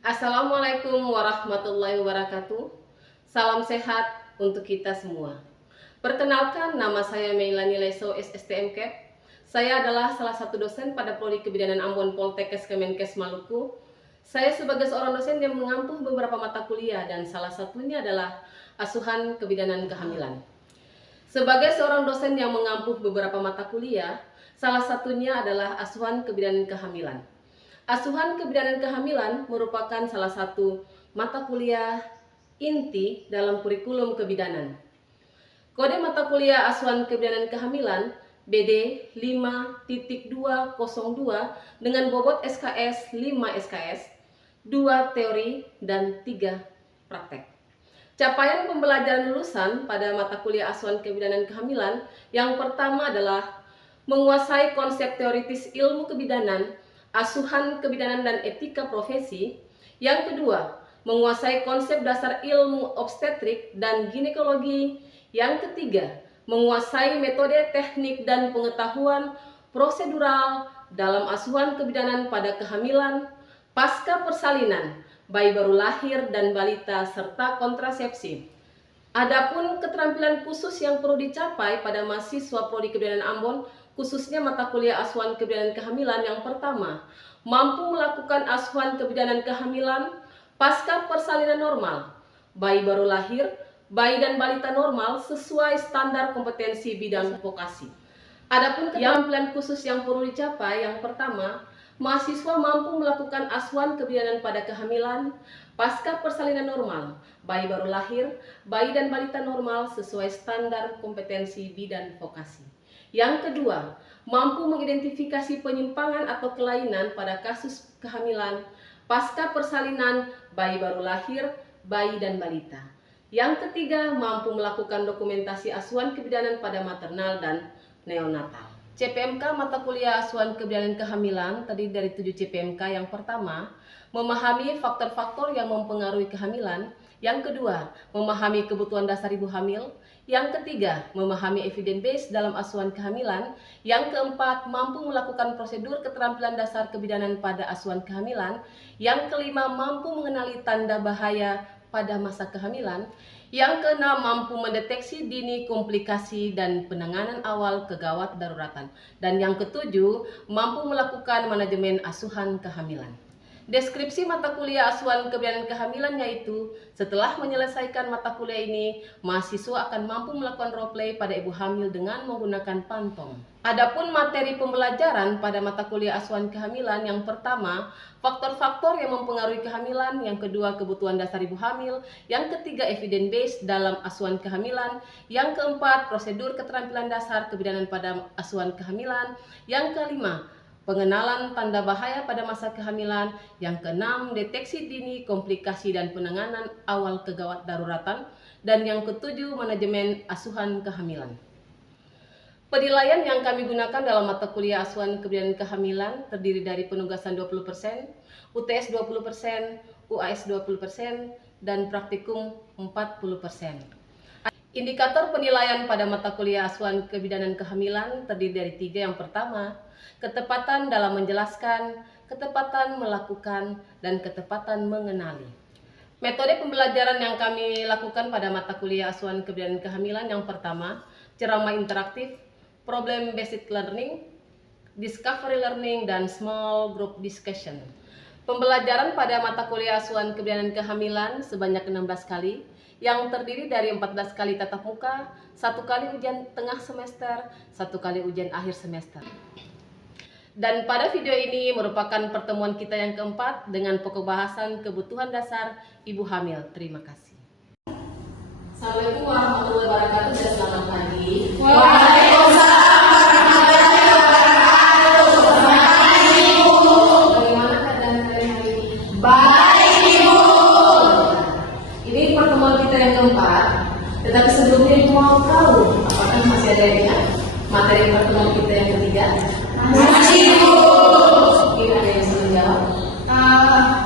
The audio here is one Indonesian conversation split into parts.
Assalamualaikum warahmatullahi wabarakatuh. Salam sehat untuk kita semua. Perkenalkan, nama saya Meilani Leso SSTM Cap. Saya adalah salah satu dosen pada Prodi Kebidanan Ambon Poltekkes Kemenkes Maluku. Saya sebagai seorang dosen yang mengampu beberapa mata kuliah dan salah satunya adalah asuhan kebidanan kehamilan. Sebagai seorang dosen yang mengampu beberapa mata kuliah, salah satunya adalah asuhan kebidanan kehamilan. Asuhan kebidanan kehamilan merupakan salah satu mata kuliah inti dalam kurikulum kebidanan. Kode mata kuliah asuhan kebidanan kehamilan BD 5.202 dengan bobot SKS 5 SKS, 2 teori dan 3 praktek. Capaian pembelajaran lulusan pada mata kuliah asuhan kebidanan kehamilan yang pertama adalah menguasai konsep teoritis ilmu kebidanan, asuhan kebidanan dan etika profesi. Yang kedua, menguasai konsep dasar ilmu obstetrik dan ginekologi. Yang ketiga, menguasai metode teknik dan pengetahuan prosedural dalam asuhan kebidanan pada kehamilan, pasca persalinan, bayi baru lahir dan balita serta kontrasepsi. Adapun keterampilan khusus yang perlu dicapai pada mahasiswa Prodi Kebidanan Ambon, khususnya mata kuliah asuhan kebidanan kehamilan, yang pertama, mampu melakukan asuhan kebidanan kehamilan pasca persalinan normal, bayi baru lahir, bayi dan balita normal sesuai standar kompetensi bidang vokasi. Adapun keterampilan khusus yang perlu dicapai, yang pertama, mahasiswa mampu melakukan asuhan kebidanan pada kehamilan pasca persalinan normal, bayi baru lahir, bayi dan balita normal sesuai standar kompetensi bidang vokasi. Yang kedua, mampu mengidentifikasi penyimpangan atau kelainan pada kasus kehamilan pasca persalinan, bayi baru lahir, bayi dan balita. Yang ketiga, mampu melakukan dokumentasi asuhan kebidanan pada maternal dan neonatal. CPMK mata kuliah asuhan kebidanan kehamilan terdiri dari 7 CPMK. Yang pertama, memahami faktor-faktor yang mempengaruhi kehamilan. Yang kedua, memahami kebutuhan dasar ibu hamil. Yang ketiga, memahami evidence base dalam asuhan kehamilan. Yang keempat, mampu melakukan prosedur keterampilan dasar kebidanan pada asuhan kehamilan. Yang kelima, mampu mengenali tanda bahaya pada masa kehamilan. Yang keenam, mampu mendeteksi dini komplikasi dan penanganan awal kegawat daruratan. Dan yang ketujuh, mampu melakukan manajemen asuhan kehamilan. Deskripsi mata kuliah asuhan kebidanan kehamilan yaitu, setelah menyelesaikan mata kuliah ini, mahasiswa akan mampu melakukan role-play pada ibu hamil dengan menggunakan pantong. Adapun materi pembelajaran pada mata kuliah asuhan kehamilan, yang pertama, faktor-faktor yang mempengaruhi kehamilan. Yang kedua, kebutuhan dasar ibu hamil. Yang ketiga, evidence base dalam asuhan kehamilan. Yang keempat, prosedur keterampilan dasar kebidanan pada asuhan kehamilan. Yang kelima, pengenalan tanda bahaya pada masa kehamilan. Yang keenam, deteksi dini komplikasi dan penanganan awal kegawat daruratan. Dan yang ketujuh, manajemen asuhan kehamilan. Penilaian yang kami gunakan dalam mata kuliah asuhan kebidanan kehamilan terdiri dari penugasan 20%, UTS 20%, UAS 20%, dan praktikum 40%. Indikator penilaian pada mata kuliah asuhan kebidanan kehamilan terdiri dari 3. Yang pertama, ketepatan dalam menjelaskan, ketepatan melakukan, dan ketepatan mengenali. Metode pembelajaran yang kami lakukan pada mata kuliah asuhan kebidanan kehamilan, yang pertama, ceramah interaktif, problem based learning, discovery learning, dan small group discussion. Pembelajaran pada mata kuliah asuhan kebidanan kehamilan sebanyak 16 kali, yang terdiri dari 14 kali tatap muka, 1 kali ujian tengah semester, 1 kali ujian akhir semester. Dan pada video ini merupakan pertemuan kita yang keempat dengan pokok bahasan kebutuhan dasar ibu hamil. Terima kasih. Assalamualaikum warahmatullahi wabarakatuh dan selamat pagi. Waalaikumsalam warahmatullahi wabarakatuh. Bagaimana keadaan kalian hari ini? Baik, Ibu. Ini pertemuan kita yang keempat. Tetapi sebelumnya Ibu mau tahu apakah masih ada yang ingat materi pertemuan kita yang ketiga? Masih, Ibu. Mungkin ada yang bisa menjawab.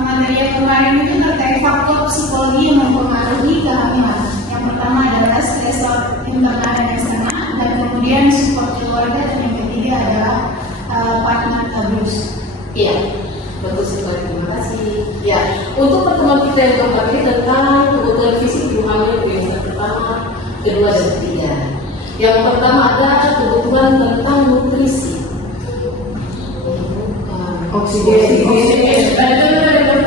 Materi yang kemarin itu terkait faktor psikologi yang mempengaruhi kehamilan. Yang pertama adalah stresor internal dan eksternal, dan kemudian support keluarga, dan yang ketiga adalah partner abuse. Iya, betul sekali. Terima kasih. Ya, Untuk pertemuan kita yang keempat ini tentang kebutuhan fisik ibu hamil yang pertama, kedua, dan ketiga. Yang pertama adalah kebutuhan tentang nutrisi. Oksigen.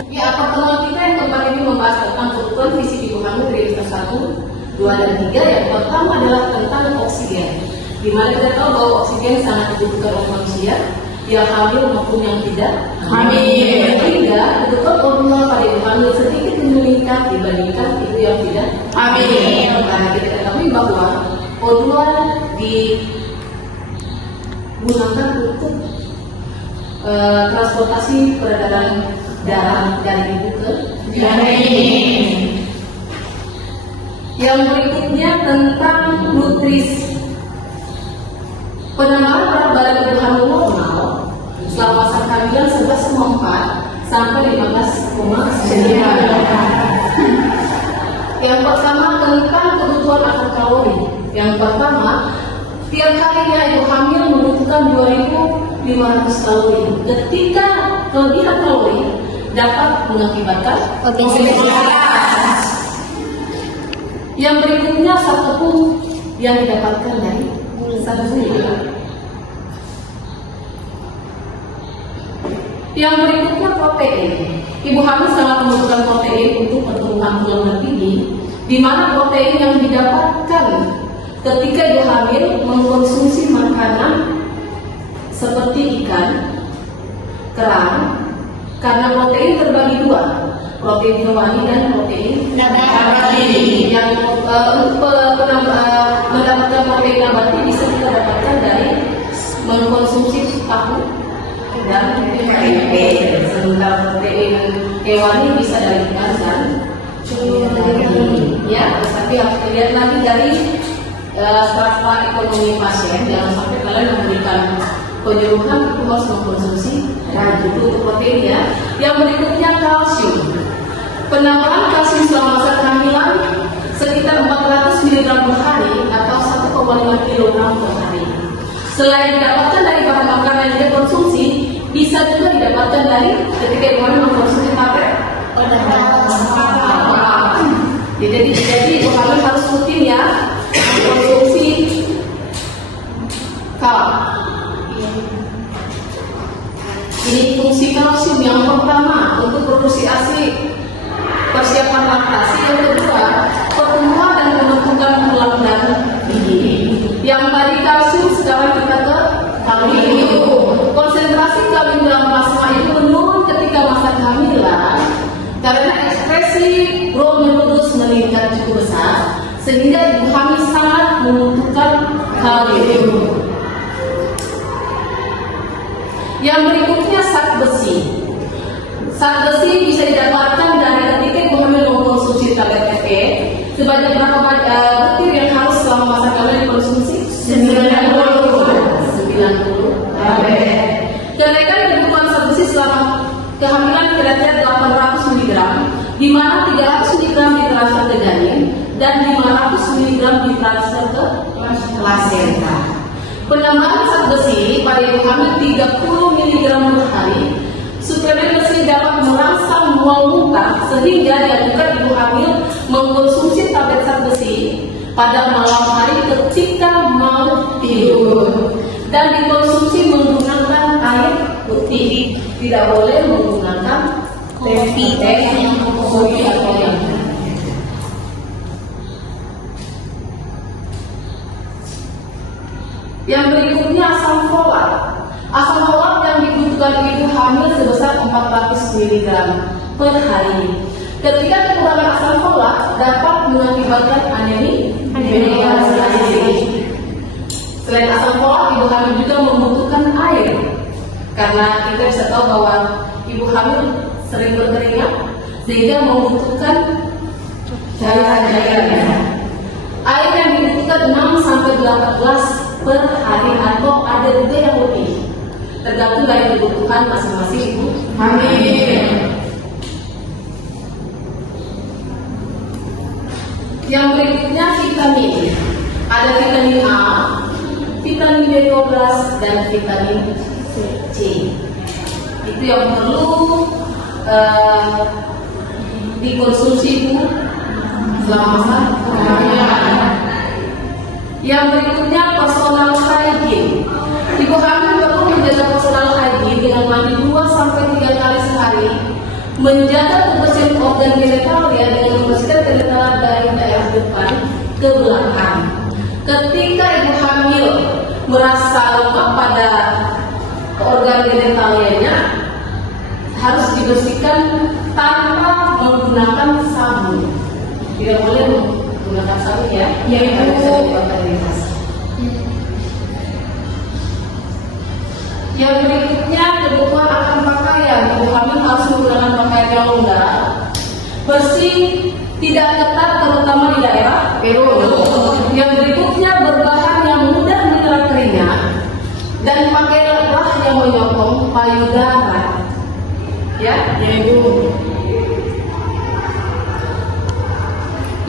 Ya, pertemuan kita yang keempat ini membahas tentang kebutuhan fisik ibu hamil prioritas 1, 2, dan 3. Yang pertama adalah tentang oksigen. Di mana kita tahu bahwa oksigen sangat dibutuhkan oleh manusia, yang hamil maupun yang tidak hamil. Yang ketiga, kebutuhan hormonal pada ibu hamil sedikit meningkat dibandingkan ibu yang tidak hamil. Karena kita ketahui bahwa hormon digunakan untuk transportasi peredaran darah dari ibu ke janin. Yang berikutnya tentang nutrisi. Penambahan berat badan ibu hamil normal selama masa kehamilan 11,4 sampai 15,9. Yang pertama tentang kebutuhan akan kalori. Yang pertama, tiap harinya ibu hamil membutuhkan 2.500 kalori. Ketika kelebihan kalori dapat mengakibatkan obesitas. Yang berikutnya zat tepung yang didapatkan dari zat gula. Yang berikutnya protein. Ibu hamil sangat membutuhkan protein untuk pertumbuhan tulang dan tinggi, di mana protein yang didapatkan ketika ibu hamil mengkonsumsi makanan seperti ikan, kerang, karena protein terbagi dua, protein hewani dan protein nabati. Yang mendapatkan protein nabati bisa kita dapatkan dari mengkonsumsi tahu dan tempe. Sementara protein hewani bisa dari ikan dan daging. Ya, tapi harus dilihat lagi dari strata ekonomi pasien. Jangan sampai kalian memberikan penyuluhan itu harus mengkonsumsi untuk protein ya. Yang berikutnya kalsium. Penambahan kalsium selama masa kehamilan sekitar 400 mg per hari atau 1,5 kg per hari. Selain didapatkan dari bahan makanan yang dia konsumsi, bisa juga didapatkan dari ketika ibu hamil mengkonsumsi tablet. Jadi ibu hamil harus rutin ya mengkonsumsi kalsium. Ini fungsi kalsium yang pertama untuk produksi ASI, persiapan laktasi. Yang kedua, pertumbuhan dan pembentukan tulang dan gigi. Yang tadi kalsium, sekarang kita ke kalium. Konsentrasi kalium dalam plasma itu menurun ketika masa kehamilan karena ekspresi glomerulus meningkat cukup besar, sehingga ibu hamil sangat membutuhkan kalium. Yang berikutnya zat besi. Zat besi bisa didapatkan dari ketika ibu hamil mengkonsumsi tablet FE. Sebanyak berapa butir yang harus selama masa kehamilan dikonsumsi? 90 tablet. Kenaikan kebutuhan zat besi selama kehamilan kira-kira 800 mg, di mana 300 mg ditransfer ke janin dan 500 mg ditransfer ke plasenta. Penambahan zat besi pada ibu hamil 30 mg per hari. Suplemen besi dapat merangsang mual muntah sehingga dianjurkan ibu hamil mengkonsumsi tablet zat besi pada malam hari ketika mau tidur dan dikonsumsi menggunakan air putih. Tidak boleh menggunakan teh yang kopi atau yang Yang berikutnya asam folat. Asam folat yang dibutuhkan ibu hamil sebesar 400 mg per hari. Ketika kekurangan asam folat dapat mengakibatkan anemi. Selain asam folat, ibu hamil juga membutuhkan air. Karena kita bisa tahu bahwa ibu hamil sering berkeringat sehingga membutuhkan cairan. Air yang dibutuhkan 6 sampai 8 gelas per hari atau ada juga yang lebih, tergantung dari kebutuhan masing-masing ibu hamil. Yang berikutnya vitamin. Ada vitamin A, vitamin B12 dan vitamin C. Itu yang perlu dikonsumsi Bu selama masa kehamilan. Yang berikutnya personal hygiene. Ibu hamil perlu menjaga personal hygiene dengan mandi 2 sampai 3 kali sehari, menjaga kebersihan organ genitalia dengan membersihkan genitalia dari daerah depan ke belakang. Ketika ibu hamil merasa lemah pada organ genitalianya, harus dibersihkan tanpa menggunakan sabun. Tidak boleh menggunakan sabun ya, yang bisa dipakai di tas. Yang berikutnya kebutuhan akan pakaian. Ibu hamil harus menggunakan pakaian yang longgar, bersih, tidak ketat, terutama di daerah perut. Yang berikutnya berbahan yang mudah menyerap keringat dan pakaianlah yang menyokong payudara. Ya, yaitu.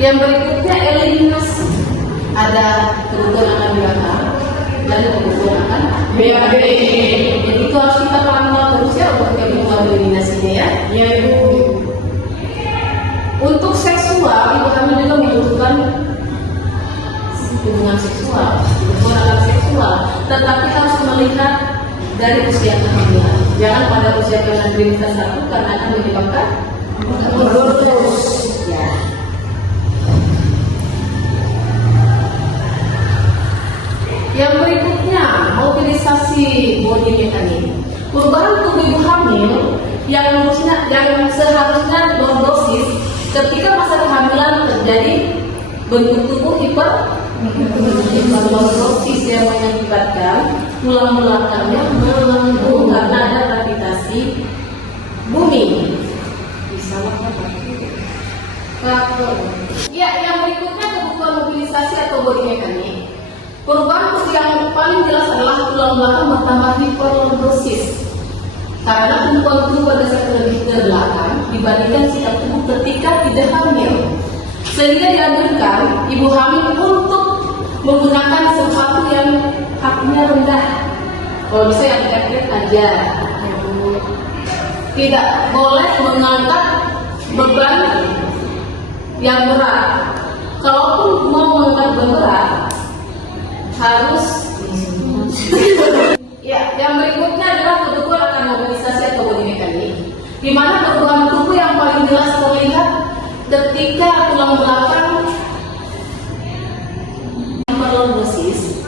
Yang berikutnya eliminasi. Ada kebutuhan akan belakang dan kebutuhan akan BAB. Jadi itu harus kita pahami terus ya untuk kebutuhan eliminasinya ya. Yaitu untuk seksual, ibu hamil juga membutuhkan hubungan seksual, hubungan seksual, tetapi harus melihat dari usia kehamilan. Jangan pada usia kehamilan kita satu karena akan menyebabkan terus. Ya. Yang berikutnya mobilisasi body mekanik. Perubahan tubuh ibu hamil yang seharusnya berdosis ketika masa kehamilan terjadi bentuk tubuh hiperdosis yang mengakibatkan tulang belakangnya melengkung karena ada gravitasi bumi. Bisa ya, yang berikutnya kebutuhan mobilisasi atau body mekanik. Perubahan tubuh yang paling jelas adalah tulang belakang bertambah hiperdosis karena tumpuan tubuh berdasarkan lebih ke belakang dibandingkan sikap tubuh ketika tidak hamil, sehingga dianjurkan ibu hamil untuk menggunakan sepatu yang haknya rendah. Kalau bisa yang dekat aja. Tidak boleh mengangkat beban yang berat. Kalaupun mau mengangkat beban berat, harus ya. Yang berikutnya adalah kebutuhan akan mobilisasi atau body mekanik, di mana kebutuhan tubuh yang paling jelas terlihat ketika tulang belakang hiperdosis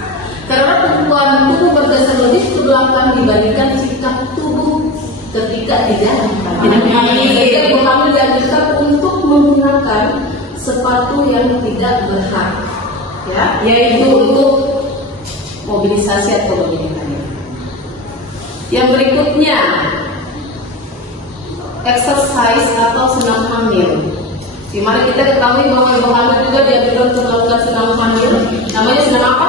karena kebutuhan tubuh bergeser lebih ke belakang dibandingkan sikap tubuh ketika tidak hamil. Ibu hamil dianjurkan untuk menggunakan sepatu yang tidak berhak, ya, yaitu untuk mobilisasi atau body mekanik. Yang berikutnya exercise atau senam hamil. Di mana kita ketahui bahwa ibu hamil juga dianjurkan untuk melakukan senam hamil. Namanya senam apa?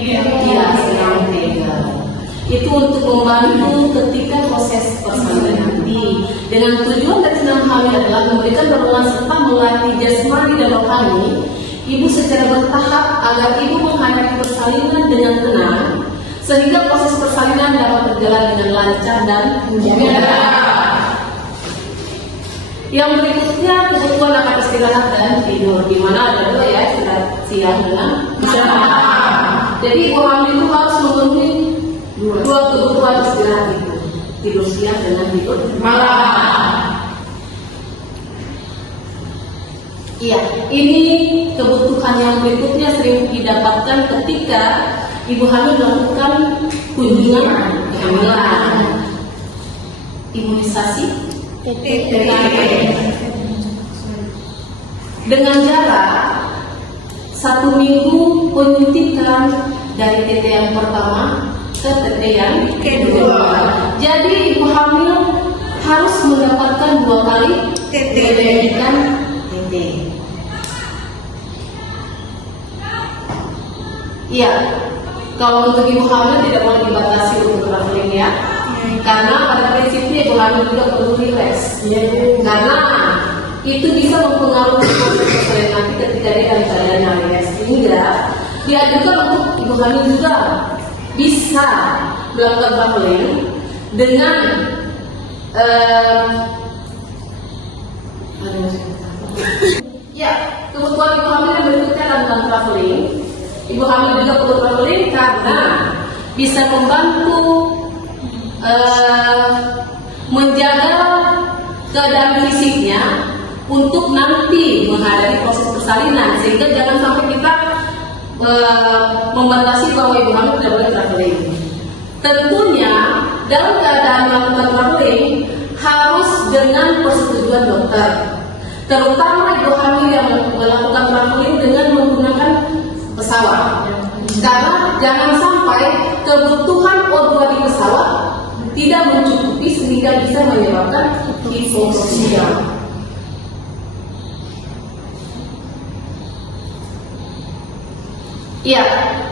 Iya, senam kegel. Itu untuk membantu ketika proses persalinan nanti. Dengan tujuan dari senam hamil adalah memberikan dorongan serta melatih jasmani dan rohani ibu secara bertahap agar ibu menghadapi persalinan dengan tenang, sehingga proses persalinan dapat berjalan dengan lancar dan mudah. Yang berikutnya kebutuhan akan istirahat dan tidur, di mana ada dua ya, istirahat siang dengan malam. Jadi ibu hamil itu harus memenuhi dua kebutuhan istirahat itu, tidur siang dengan tidur malam. Iya, ini kebutuhan yang berikutnya sering didapatkan ketika ibu hamil melakukan kunjungan kehamilan. Imunisasi dengan jarak 1 minggu penyuntikan dari TT yang pertama ke TT yang kedua. Jadi ibu hamil harus mendapatkan 2 kali TT. Iya, kalau untuk ibu hamil tidak boleh dibatasi untuk traveling ya, karena pada prinsipnya ibu hamil juga perlu relax, karena itu bisa mempengaruhi proses persalinan nanti ketika dia dalam keadaan relax, sehingga dianjurkan untuk ibu hamil juga bisa melakukan traveling dengan Ya, kebutuhan ibu hamil yang berikutnya adalah traveling. Ibu hamil juga perlu traveling karena bisa membantu menjaga keadaan fisiknya untuk nanti menghadapi proses persalinan, sehingga jangan sampai kita membatasi bahwa ibu hamil tidak boleh traveling. Tentunya dalam keadaan melakukan traveling harus dengan persetujuan dokter, terutama ibu hamil yang melakukan traveling dengan menggunakan pesawat, karena jangan sampai kebutuhan O2 di pesawat tidak mencukupi sehingga bisa menyebabkan hipoksia. Ya,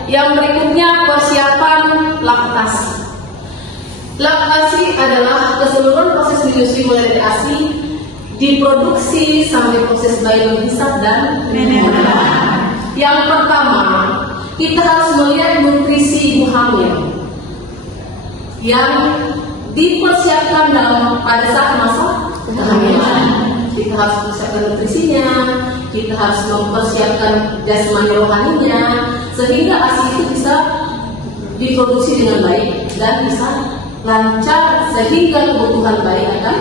yang berikutnya persiapan laktasi. Laktasi adalah keseluruhan proses menyusui mulai dari ASI, diproduksi sampai proses bayi menghisap dan menelan. Yang pertama, kita harus melihat nutrisi ibu hamil yang dipersiapkan pada saat masa kehamilan. Kita harus mempersiapkan nutrisinya, kita harus mempersiapkan jasmani rohaninya, sehingga ASI itu bisa diproduksi dengan baik dan bisa lancar, sehingga kebutuhan bayi akan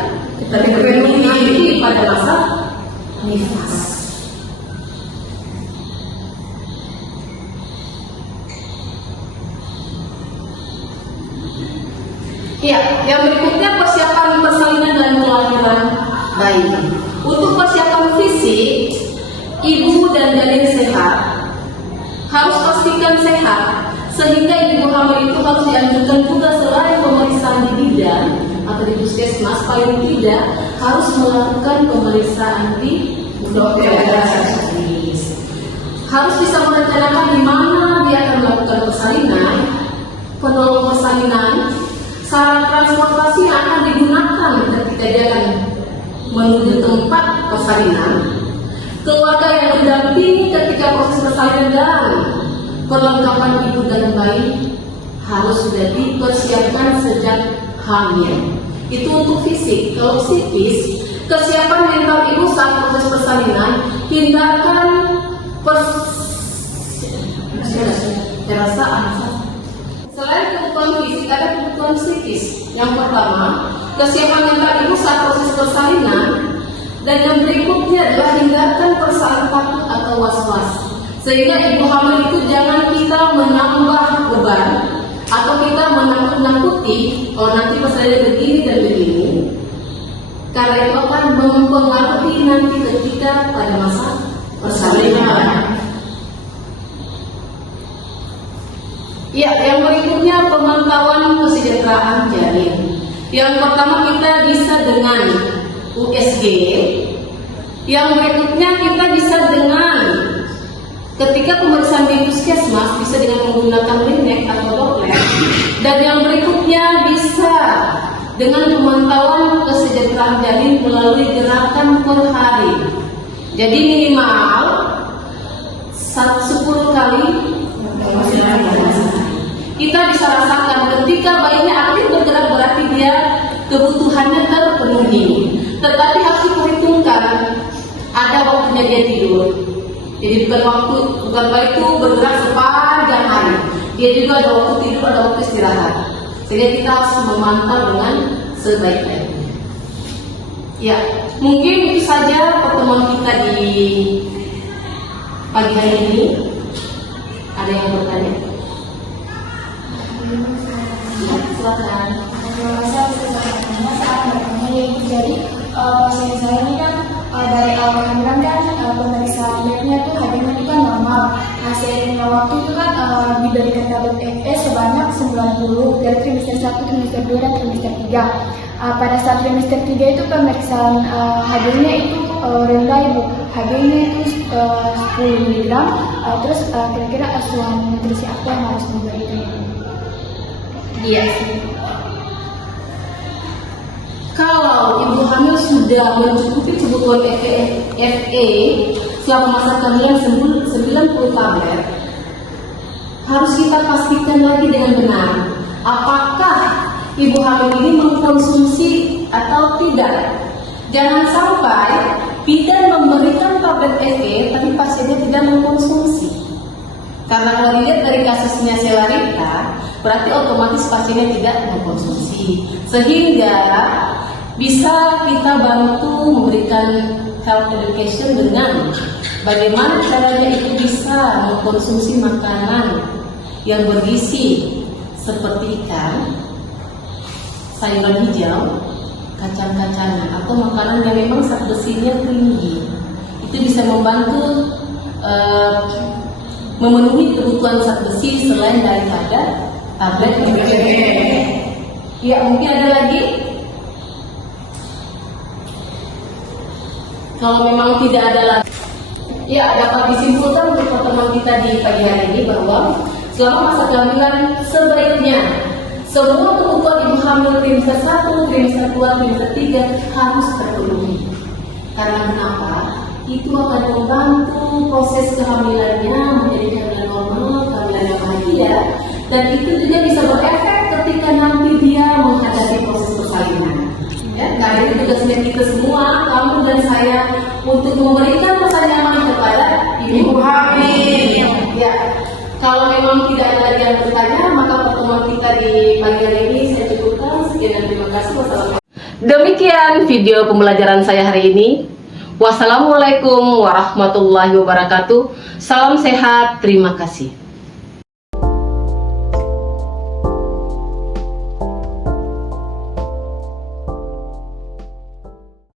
terpenuhi pada masa nifas. Ya, yang berikutnya persiapan persalinan dan kelahiran bayi. Untuk persiapan fisik, ibu dan janin sehat harus pastikan sehat, sehingga ibu hamil itu harus dianjurkan juga selain pemeriksaan di bidan atau di puskesmas, paling tidak harus melakukan pemeriksaan di dokter spesialis. Harus bisa merencanakan di mana dia akan melakukan persalinan, penolong persalinan, sarana transportasi yang akan digunakan ketika dia akan menuju tempat persalinan, keluarga yang mendampingi ketika proses persalinan, dan perlengkapan ibu dan bayi harus sudah dipersiapkan sejak hamil. Itu untuk fisik. Kalau psikis, kesiapan mental ibu saat proses persalinan, hindarkan perasaan. Selain kebutuhan fisik, ada kebutuhan psikis. Yang pertama, kesiapan mental ibu saat proses persalinan, dan yang berikutnya adalah hindarkan perasaan takut atau was-was. Sehingga ibu hamil itu jangan kita menambah beban atau kita menakut-nakuti kalau nanti persalinan begini dan begini, karena itu akan mempengaruhi nanti ketika pada masa persalinan. Ya, yang berikutnya pemantauan kesejahteraan janin. Yang pertama kita bisa dengan USG. Yang berikutnya kita bisa dengan ketika pemeriksaan di puskesmas bisa dengan menggunakan linek atau doplet. Dan yang berikutnya bisa dengan pemantauan kesejahteraan janin melalui gerakan per hari. Jadi minimal 10 kali kita bisa rasakan ketika bayinya aktif bergerak, berarti dia kebutuhannya terpenuhi. Tetapi harus diperhitungkan ada waktunya dia tidur. Jadi bukan bayi itu bergerak sepanjang hari. Dia juga ada waktu tidur, ada waktu istirahat. Sehingga kita harus memantau dengan sebaik-baiknya. Ya, mungkin itu saja pertemuan kita di pagi hari ini. Ada yang bertanya? Ya, silakan. Jadi pasien saya ini kan dari awal kehamilan kan pemeriksaan labnya tuh hasilnya itu kan normal. Nah seiringnya waktu itu kan diberikan tablet FS sebanyak 90 dari trimester 1, trimester 2, dan trimester 3. Pada saat trimester 3 itu pemeriksaan HB-nya itu rendah ibu. HB-nya itu 10 mg. Terus kira-kira asuhan nutrisi apa yang harus diberikan? Iya. Kalau ibu hamil sudah mencukupi kebutuhan FE selama masa kehamilan 90 tablet, harus kita pastikan lagi dengan benar apakah ibu hamil ini mengkonsumsi atau tidak. Jangan sampai tidak memberikan tablet FE tapi pasiennya tidak mengkonsumsi. Karena kalau dilihat dari kasusnya Selarita, berarti otomatis pasiennya tidak mengkonsumsi, sehingga bisa kita bantu memberikan health education dengan bagaimana caranya itu bisa mengkonsumsi makanan yang bergizi seperti ikan, sayuran hijau, kacang-kacangan, atau makanan yang memang zat besinya tinggi. Itu bisa membantu memenuhi kebutuhan zat besi selain daripada tablet FE. Ya, mungkin ada lagi. Kalau memang tidak ada lagi, ya dapat disimpulkan untuk pertemuan kita di pagi hari ini bahwa selama masa kehamilan sebaiknya semua kebutuhan ibu hamil trimester 1, trimester 2, trimester 3 harus terpenuhi. Karena kenapa? Itu akan membantu proses kehamilannya menjadi kehamilan normal, kehamilan yang bahagia, dan itu juga bisa berefek ketika nanti dia menghadapi proses persalinan. Ya, karena itu tugasnya kita semua, kamu dan saya, untuk memberikan rasa nyaman kepada ibu hamil. Ya, kalau memang tidak ada lagi yang bertanya, maka pertemuan kita di pagi hari ini saya cukupkan. Sekian dan terima kasih. Wassalamualaikum. Demikian video pembelajaran saya hari ini. Wassalamualaikum warahmatullahi wabarakatuh. Salam sehat, terima kasih.